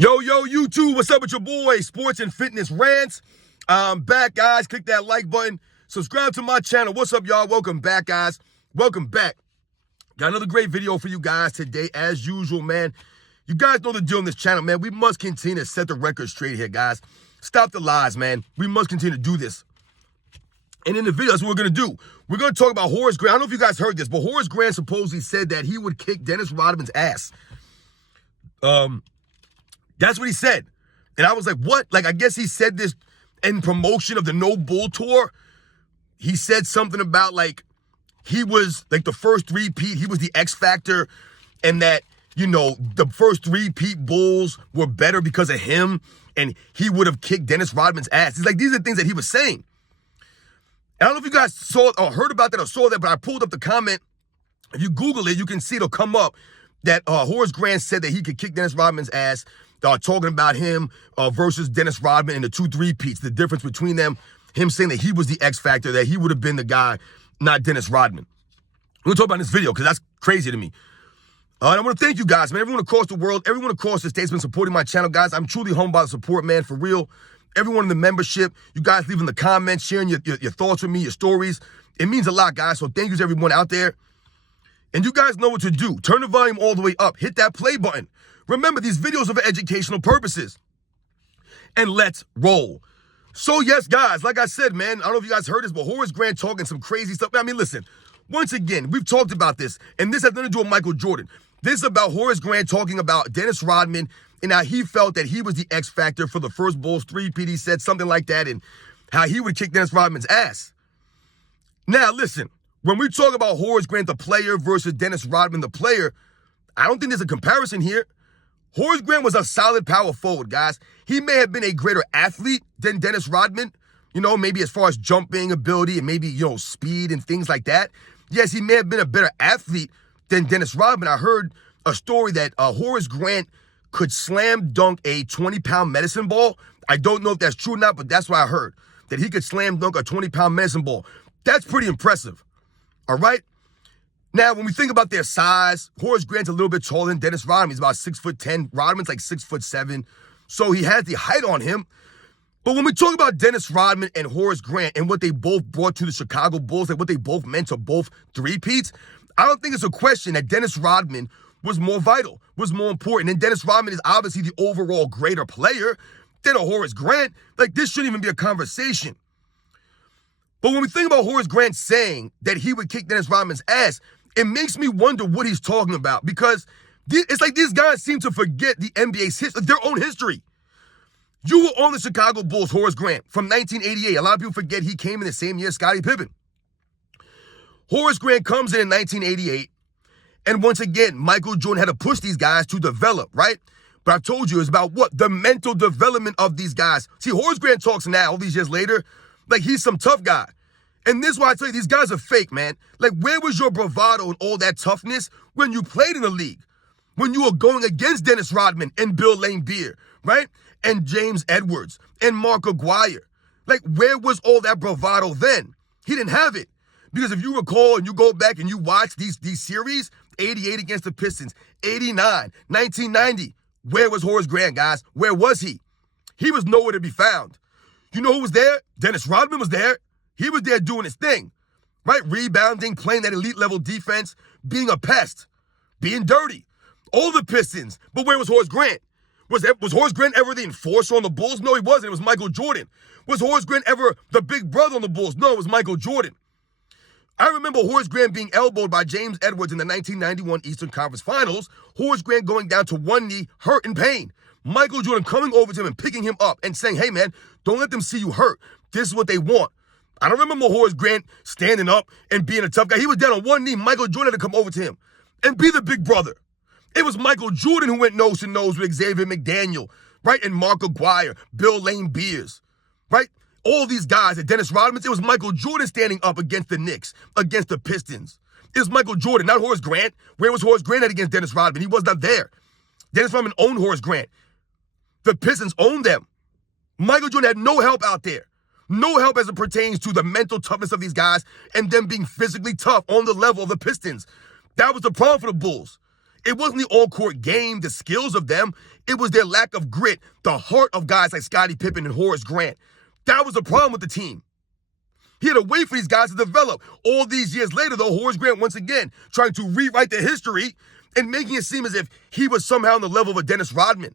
Yo, YouTube, what's up with your boy, Sports and Fitness Rants? I'm back, guys. Click that like button. Subscribe to my channel. What's up, y'all? Welcome back, guys. Welcome back. Got another great video for you guys today, as usual, man. You guys know the deal on this channel, man. We must continue to set the record straight here, guys. Stop the lies, man. We must continue to do this. And in the video, that's what we're going to do. We're going to talk about Horace Grant. I don't know if you guys heard this, but Horace Grant supposedly said that he would kick Dennis Rodman's ass. That's what he said. And I was like, what? Like, I guess he said this in promotion of the No Bull Tour. He said something about, like, he was, like, the first three-peat. He was the X Factor. And that, you know, the first three-peat Bulls were better because of him. And he would have kicked Dennis Rodman's ass. It's like, these are things that he was saying. I don't know if you guys saw or heard about that or saw that, but I pulled up the comment. If you Google it, you can see it'll come up that Horace Grant said that he could kick Dennis Rodman's ass. Talking about him versus Dennis Rodman and the two three-peats, the difference between them, him saying that he was the X Factor, that he would have been the guy, not Dennis Rodman. We're going to talk about this video because that's crazy to me. And I want to thank you guys, man. Everyone across the world, everyone across the states has been supporting my channel, guys. I'm truly humbled by the support, man, for real. Everyone in the membership, you guys leaving the comments, sharing your thoughts with me, your stories. It means a lot, guys. So thank you to everyone out there. And you guys know what to do. Turn the volume all the way up. Hit that play button. Remember, these videos are for educational purposes. And let's roll. So, yes, guys, like I said, man, I don't know if you guys heard this, but Horace Grant talking some crazy stuff. I mean, listen, once again, we've talked about this, and this has nothing to do with Michael Jordan. This is about Horace Grant talking about Dennis Rodman and how he felt that he was the X Factor for the first Bulls three-peat. He said something like that, and how he would kick Dennis Rodman's ass. Now, listen, when we talk about Horace Grant, the player, versus Dennis Rodman, the player, I don't think there's a comparison here. Horace Grant was a solid power forward, guys. He may have been a greater athlete than Dennis Rodman, you know, maybe as far as jumping ability and maybe, you know, speed and things like that. Yes, he may have been a better athlete than Dennis Rodman. I heard a story that Horace Grant could slam dunk a 20-pound medicine ball. I don't know if that's true or not, but that's what I heard, that he could slam dunk a 20-pound medicine ball. That's pretty impressive, all right? Now, when we think about their size, Horace Grant's a little bit taller than Dennis Rodman. He's about 6'10". Rodman's like 6'7". So he has the height on him. But when we talk about Dennis Rodman and Horace Grant and what they both brought to the Chicago Bulls, like what they both meant to both three-peats, I don't think it's a question that Dennis Rodman was more vital, was more important. And Dennis Rodman is obviously the overall greater player than a Horace Grant. Like, this shouldn't even be a conversation. But when we think about Horace Grant saying that he would kick Dennis Rodman's ass, it makes me wonder what he's talking about, because it's like these guys seem to forget the NBA's history, their own history. You were on the Chicago Bulls, Horace Grant, from 1988. A lot of people forget he came in the same year Scottie Pippen. Horace Grant comes in 1988, and once again, Michael Jordan had to push these guys to develop, right? But I told you, it's about what? The mental development of these guys. See, Horace Grant talks now, all these years later, like he's some tough guy. And this is why I tell you, these guys are fake, man. Like, where was your bravado and all that toughness when you played in the league? When you were going against Dennis Rodman and Bill Laimbeer, right? And James Edwards and Mark Aguirre. Like, where was all that bravado then? He didn't have it. Because if you recall and you go back and you watch these series, 88 against the Pistons, 89, 1990, where was Horace Grant, guys? Where was he? He was nowhere to be found. You know who was there? Dennis Rodman was there. He was there doing his thing, right? Rebounding, playing that elite level defense, being a pest, being dirty. All the Pistons. But where was Horace Grant? Was Horace Grant ever the enforcer on the Bulls? No, he wasn't. It was Michael Jordan. Was Horace Grant ever the big brother on the Bulls? No, it was Michael Jordan. I remember Horace Grant being elbowed by James Edwards in the 1991 Eastern Conference Finals. Horace Grant going down to one knee, hurt in pain. Michael Jordan coming over to him and picking him up and saying, hey, man, don't let them see you hurt. This is what they want. I don't remember Horace Grant standing up and being a tough guy. He was down on one knee. Michael Jordan had to come over to him and be the big brother. It was Michael Jordan who went nose to nose with Xavier McDaniel, right? And Mark Aguirre, Bill Laimbeer, right? All these guys at Dennis Rodman, it was Michael Jordan standing up against the Knicks, against the Pistons. It was Michael Jordan, not Horace Grant. Where was Horace Grant at against Dennis Rodman? He was not there. Dennis Rodman owned Horace Grant. The Pistons owned them. Michael Jordan had no help out there. No help as it pertains to the mental toughness of these guys and them being physically tough on the level of the Pistons. That was the problem for the Bulls. It wasn't the on-court game, the skills of them. It was their lack of grit, the heart of guys like Scottie Pippen and Horace Grant. That was the problem with the team. He had to wait for these guys to develop. All these years later, though, Horace Grant, once again, trying to rewrite the history and making it seem as if he was somehow on the level of a Dennis Rodman,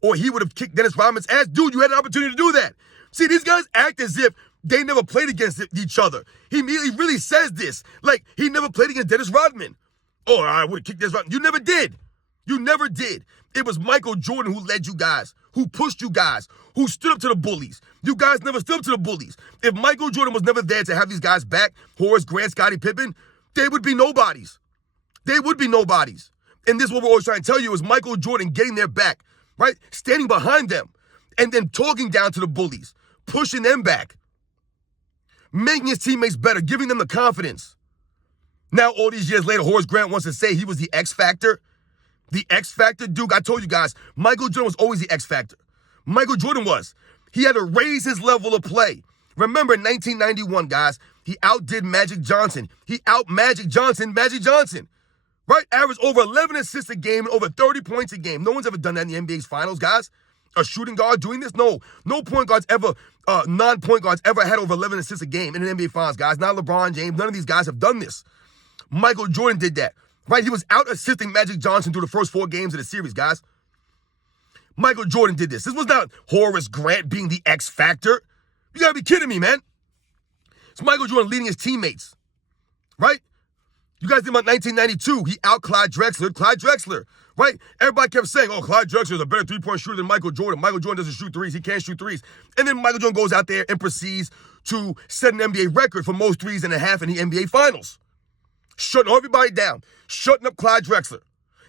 or he would have kicked Dennis Rodman's ass. Dude, you had an opportunity to do that. See, these guys act as if they never played against each other. He really says this, like he never played against Dennis Rodman. Oh, I would have kicked Dennis Rodman. You never did. You never did. It was Michael Jordan who led you guys, who pushed you guys, who stood up to the bullies. You guys never stood up to the bullies. If Michael Jordan was never there to have these guys back, Horace Grant, Scottie Pippen, they would be nobodies. They would be nobodies. And this is what we're always trying to tell you is Michael Jordan getting their back, right? Standing behind them and then talking down to the bullies, pushing them back, making his teammates better, giving them the confidence. Now, all these years later, Horace Grant wants to say he was the X factor. The X factor, Duke, I told you guys, Michael Jordan was always the X factor. Michael Jordan was. He had to raise his level of play. Remember, in 1991, guys, he outdid Magic Johnson. He out-Magic Johnson, right? Averaged over 11 assists a game and over 30 points a game. No one's ever done that in the NBA's finals, guys. A shooting guard doing this? No point guards ever, non-point guards ever had over 11 assists a game in an NBA finals, guys. Not LeBron James. None of these guys have done this. Michael Jordan did that, right? He was out-assisting Magic Johnson through the first 4 games of the series, guys. Michael Jordan did this. This was not Horace Grant being the X factor. You gotta be kidding me, man. It's Michael Jordan leading his teammates, right? You guys think about 1992. He out-Clyde Drexler, right? Everybody kept saying, oh, Clyde Drexler is a better three-point shooter than Michael Jordan. Michael Jordan doesn't shoot threes. He can't shoot threes. And then Michael Jordan goes out there and proceeds to set an NBA record for most threes and a half in the NBA Finals. Shutting everybody down. Shutting up Clyde Drexler.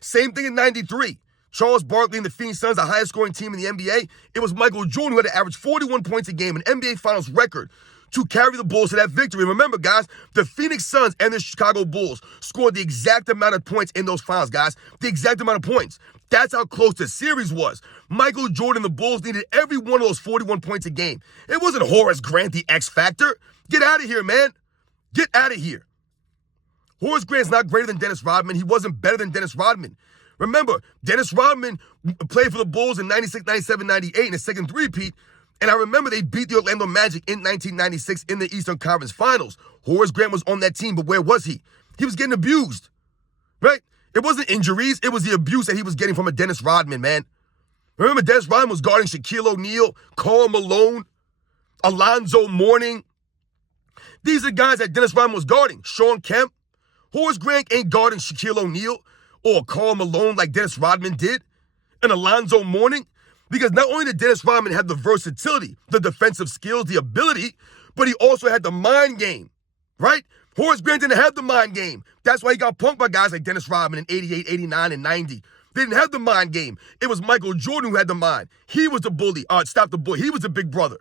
Same thing in 93. Charles Barkley and the Phoenix Suns, the highest scoring team in the NBA. It was Michael Jordan who had to average 41 points a game, an NBA Finals record, to carry the Bulls to that victory. Remember, guys, the Phoenix Suns and the Chicago Bulls scored the exact amount of points in those finals, guys. The exact amount of points. That's how close the series was. Michael Jordan and the Bulls needed every one of those 41 points a game. It wasn't Horace Grant, the X factor. Get out of here, man. Get out of here. Horace Grant's not greater than Dennis Rodman. He wasn't better than Dennis Rodman. Remember, Dennis Rodman played for the Bulls in 96, 97, 98 in his second three-peat. And I remember they beat the Orlando Magic in 1996 in the Eastern Conference Finals. Horace Grant was on that team, but where was he? He was getting abused, right? It wasn't injuries. It was the abuse that he was getting from a Dennis Rodman, man. Remember, Dennis Rodman was guarding Shaquille O'Neal, Karl Malone, Alonzo Mourning. These are guys that Dennis Rodman was guarding. Shawn Kemp. Horace Grant ain't guarding Shaquille O'Neal or Karl Malone like Dennis Rodman did, and Alonzo Mourning. Because not only did Dennis Rodman have the versatility, the defensive skills, the ability, but he also had the mind game, right? Horace Grant didn't have the mind game. That's why he got punked by guys like Dennis Rodman in 88, 89, and 90. They didn't have the mind game. It was Michael Jordan who had the mind. He was the bully. Stop the bully. He was the big brother.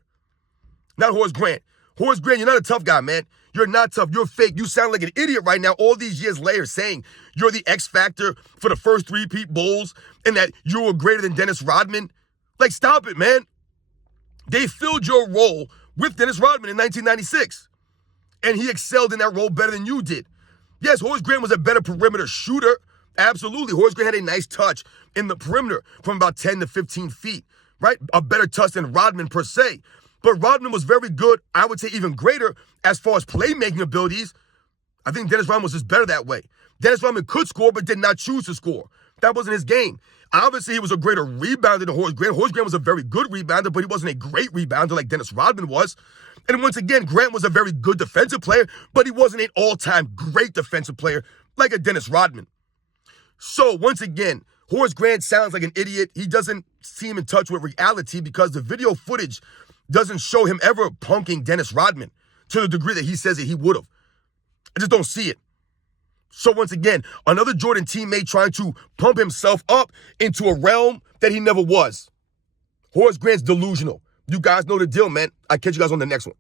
Not Horace Grant. Horace Grant, you're not a tough guy, man. You're not tough. You're fake. You sound like an idiot right now all these years later saying you're the X factor for the first three-peat Bulls and that you were greater than Dennis Rodman. Like, stop it, man. They filled your role with Dennis Rodman in 1996. And he excelled in that role better than you did. Yes, Horace Grant was a better perimeter shooter. Absolutely. Horace Grant had a nice touch in the perimeter from about 10 to 15 feet, right? A better touch than Rodman per se. But Rodman was very good, I would say even greater, as far as playmaking abilities. I think Dennis Rodman was just better that way. Dennis Rodman could score, but did not choose to score. That wasn't his game. Obviously, he was a greater rebounder than Horace Grant. Horace Grant was a very good rebounder, but he wasn't a great rebounder like Dennis Rodman was. And once again, Grant was a very good defensive player, but he wasn't an all-time great defensive player like a Dennis Rodman. So once again, Horace Grant sounds like an idiot. He doesn't seem in touch with reality because the video footage doesn't show him ever punking Dennis Rodman to the degree that he says that he would have. I just don't see it. So once again, another Jordan teammate trying to pump himself up into a realm that he never was. Horace Grant's delusional. You guys know the deal, man. I'll catch you guys on the next one.